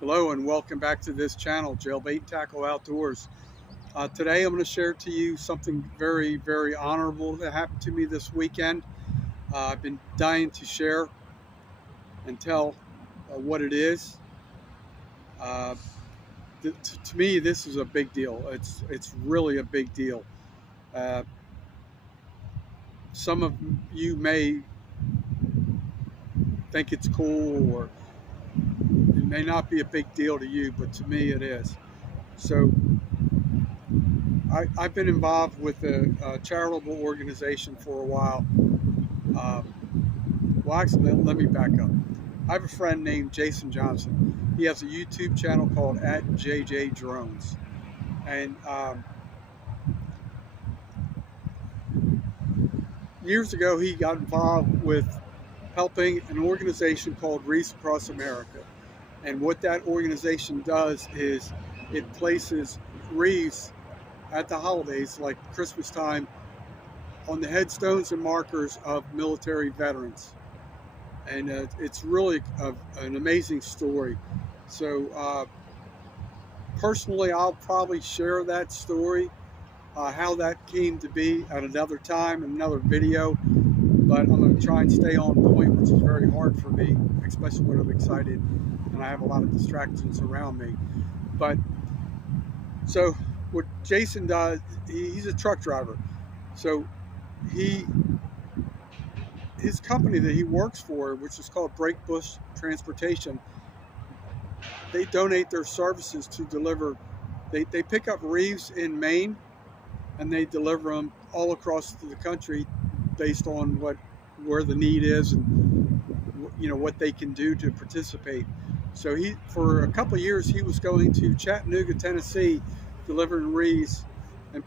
Hello and welcome back to this channel, Jailbait Tackle Outdoors. Today I'm going to share to you something very, very honorable that happened to me this weekend. I've been dying to share and tell what it is. Uh, to me, this is a big deal. It's really a big deal. Uh, some of you may think it's cool, or it may not be a big deal to you, but to me it is. So I've been involved with a charitable organization for a while. Well, actually, let me back up. I have a friend named Jason Johnson. He has a YouTube channel called @JJ Drones, and years ago he got involved with helping an organization called Reefs Across America. And what that organization does is it places reefs at the holidays, like Christmas time, on the headstones and markers of military veterans. And it's really an amazing story. So personally, I'll probably share that story, how that came to be, at another time, in another video. But I'm going to try and stay on point, which is very hard for me, especially when I'm excited and I have a lot of distractions around me. But so what Jason does, he's a truck driver. So his company that he works for, which is called Breakbush Transportation, they donate their services to deliver. They pick up reefs in Maine and they deliver them all across the country based on where the need is and what they can do to participate. So for a couple of years he was going to Chattanooga, Tennessee, delivering reefs and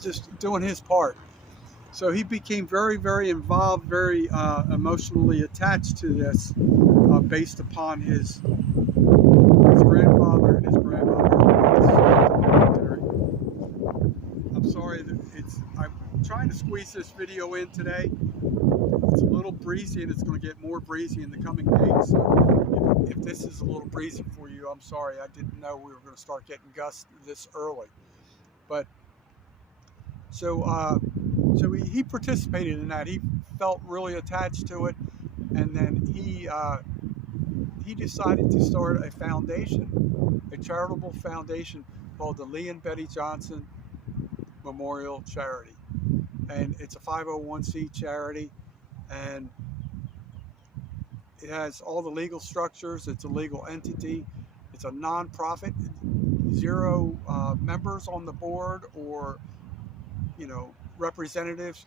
just doing his part. So he became very, very involved, very emotionally attached to this, based upon his grandfather and his grandmother who served in the military. I'm sorry that I'm trying to squeeze this video in today. It's a little breezy, and it's going to get more breezy in the coming days. So if this is a little breezy for you, I'm sorry. I didn't know we were going to start getting gusts this early. But so he participated in that. He felt really attached to it, and then he decided to start a foundation, a charitable foundation called the Lee and Betty Johnson Memorial Charity, and it's a 501c charity, and it has all the legal structures. It's a legal entity. It's a nonprofit. Zero members on the board or representatives.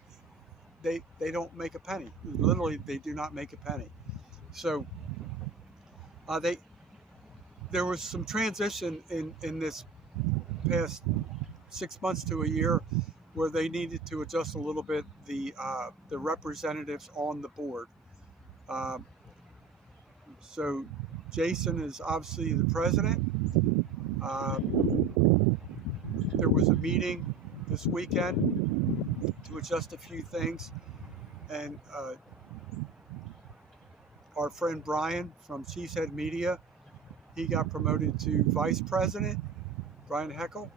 They don't make a penny. Literally, they do not make a penny. So there was some transition in this past 6 months to a year where they needed to adjust a little bit the representatives on the board. Um, so Jason is obviously the president. There was a meeting this weekend to adjust a few things, and our friend Brian from Cheesehead Media, he got promoted to vice president. Brian Heckel,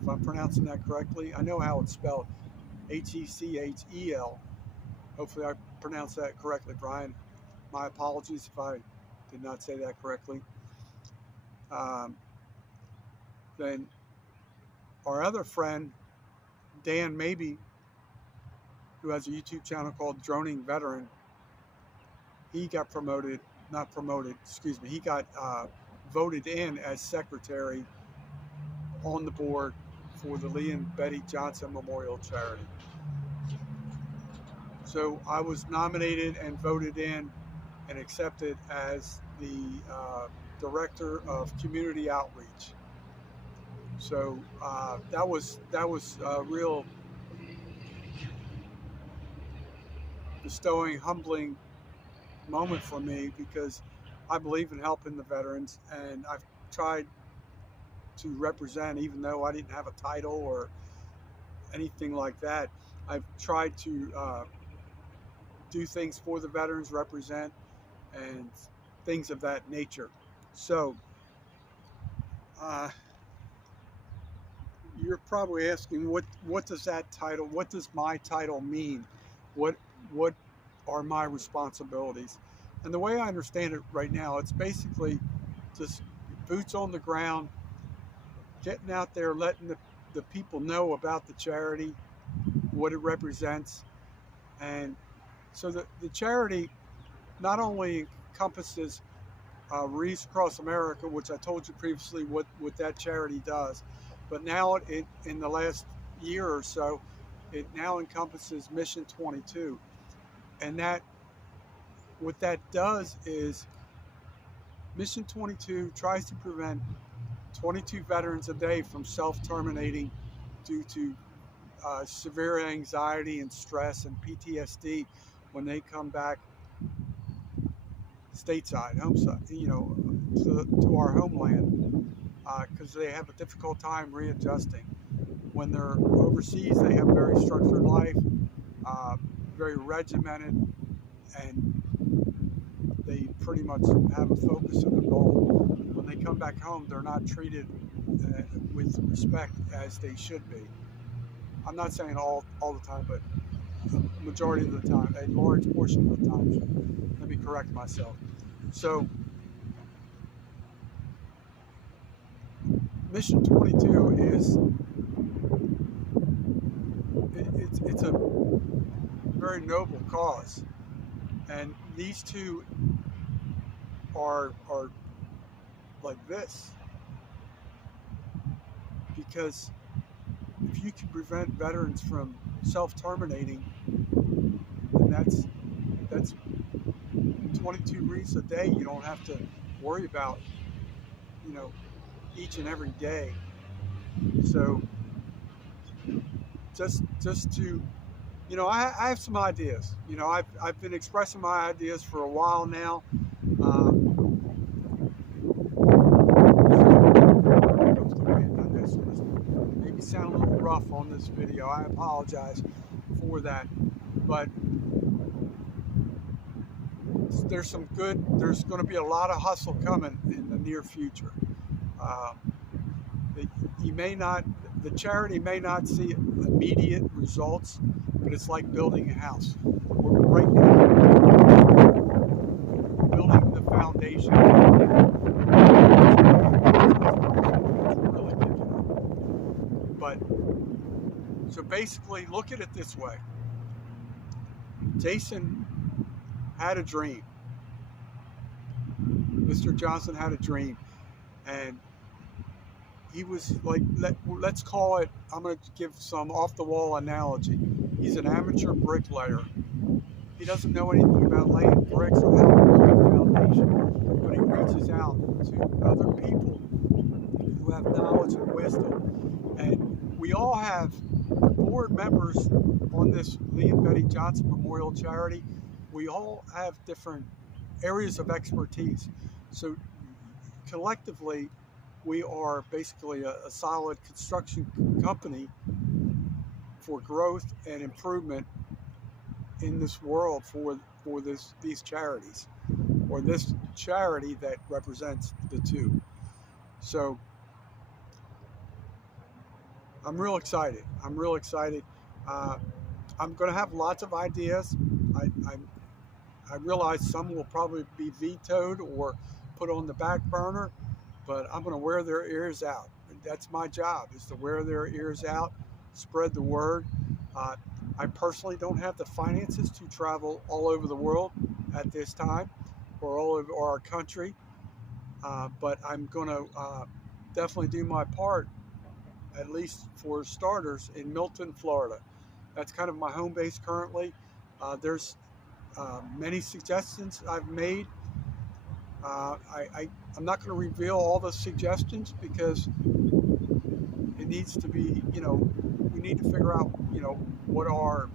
if I'm pronouncing that correctly. I know how it's spelled, Hechel. Hopefully I pronounced that correctly, Brian. My apologies if I did not say that correctly. Then our other friend, Dan Maybe, who has a YouTube channel called Droning Veteran, he got he got voted in as secretary on the board for the Lee and Betty Johnson Memorial Charity. So I was nominated and voted in and accepted as the director of community outreach. So that was a real bestowing, humbling moment for me, because I believe in helping the veterans, and I've tried to represent, even though I didn't have a title or anything like that. I've tried to do things for the veterans, represent, and things of that nature. So you're probably asking, what does that title, what does my title mean? What what are my responsibilities? And the way I understand it right now, it's basically just boots on the ground, getting out there, letting the people know about the charity, what it represents. And so the charity not only encompasses Reefs Across America, which I told you previously what that charity does, but now in the last year or so, it now encompasses Mission 22. And that what that does is Mission 22 tries to prevent 22 veterans a day from self-terminating due to severe anxiety and stress and PTSD when they come back stateside, homeside, to our homeland, because they have a difficult time readjusting. When they're overseas, they have a very structured life, very regimented, and they pretty much have a focus and a goal. When they come back home, they're not treated with respect as they should be. I'm not saying all the time, but a majority of the time, a large portion of the time. Let me correct myself. So Mission 22 is it's a very noble cause, and these two are like this, because if you can prevent veterans from self-terminating, then that's 22 reefs a day. You don't have to worry about, each and every day. So just to, I have some ideas. I've been expressing my ideas for a while now. Maybe sound a little rough on this video. I apologize for that, but there's going to be a lot of hustle coming in the near future. The charity may not see immediate results, but it's like building a house. Right now, we're building the foundation. Really but so basically, look at it this way. Jason had a dream. Mr. Johnson had a dream, and he was like, let's call it, I'm going to give some off-the-wall analogy. He's an amateur bricklayer. He doesn't know anything about laying bricks or how to build a foundation, but he reaches out to other people who have knowledge and wisdom. And we all have board members on this Lee and Betty Johnson Memorial Charity. We all have different areas of expertise. So collectively, we are basically a solid construction company for growth and improvement in this world for these charities, or this charity that represents the two. So I'm real excited. I'm going to have lots of ideas. I realize some will probably be vetoed or put on the back burner, but I'm going to wear their ears out. And that's my job, is to wear their ears out, spread the word. I personally don't have the finances to travel all over the world at this time, or all over our country, but I'm going to definitely do my part, at least for starters, in Milton, Florida. That's kind of my home base currently. There's many suggestions I've made. I'm not going to reveal all the suggestions, because it needs to be, we need to figure out, what our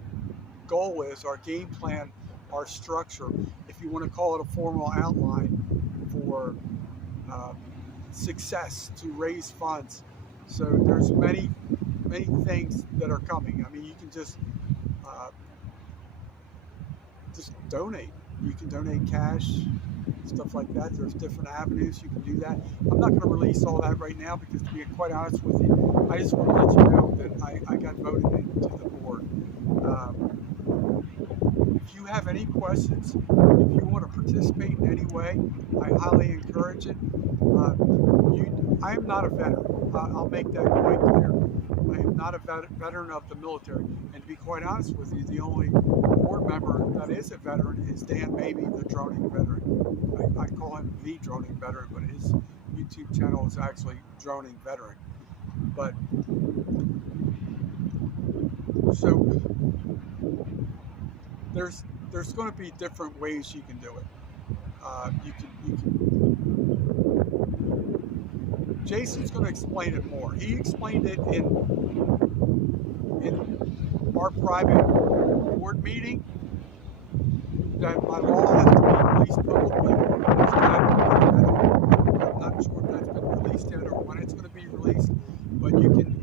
goal is, our game plan, our structure, if you want to call it a formal outline for success, to raise funds. So there's many things that are coming. I mean, you can just donate. You can donate cash, stuff like that. There's different avenues you can do that. I'm not going to release all that right now because, to be quite honest with you, I just want to let you know that I got voted into the board. If you have any questions, if you want to participate in any way, I highly encourage it. I am not a veteran. I'll make that quite clear. I am not a veteran of the military. And to be quite honest with you, the only board member that is a veteran is Dan Mabey, the droning veteran. I call him the droning veteran, but his YouTube channel is actually Droning Veteran. But so there's going to be different ways you can do it. You can. Jason's going to explain it more. He explained it in our private board meeting that my law has to be released publicly. I'm not sure if that's been released yet or when it's going to be released, but you can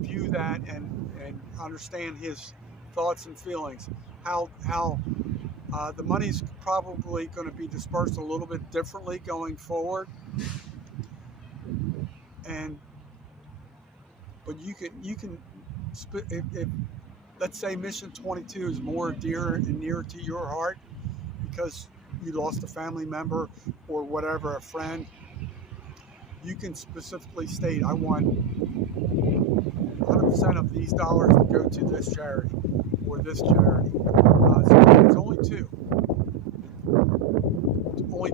view that and understand his thoughts and feelings. How the money's probably going to be dispersed a little bit differently going forward, but you can if let's say Mission 22 is more dear and near to your heart because you lost a family member or whatever, a friend, you can specifically state, I want 100% of these dollars to go to this charity or this charity. So it's only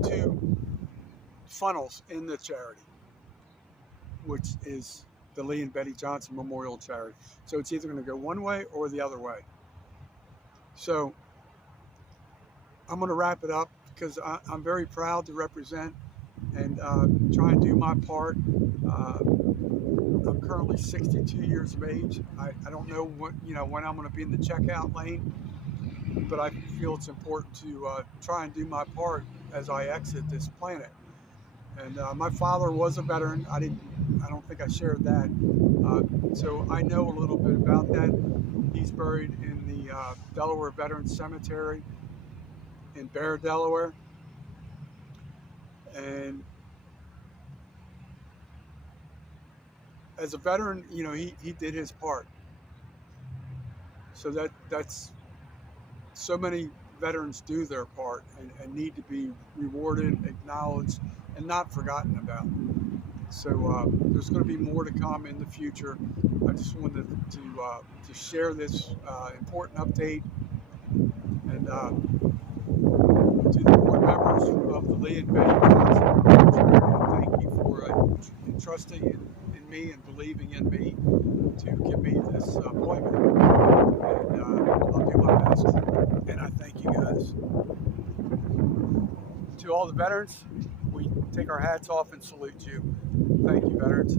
two funnels in the charity, which is the Lee and Betty Johnson Memorial Charity. So it's either going to go one way or the other way. So I'm going to wrap it up because I'm very proud to represent and try and do my part. I'm currently 62 years of age. I don't know when I'm going to be in the checkout lane, but I feel it's important to try and do my part as I exit this planet. And my father was a veteran. I don't think I shared that. So I know a little bit about that. He's buried in the Delaware Veterans Cemetery in Bear, Delaware. And as a veteran, he did his part. So that's so many veterans do their part and need to be rewarded, acknowledged, and not forgotten about. So there's going to be more to come in the future. I just wanted to share this important update, and to the board members of the Lee and Betty Johnson, thank you for entrusting in me and believing in me to give me this appointment. And I'll do my best. And I thank you guys. To all the veterans, we take our hats off and salute you. Thank you, veterans.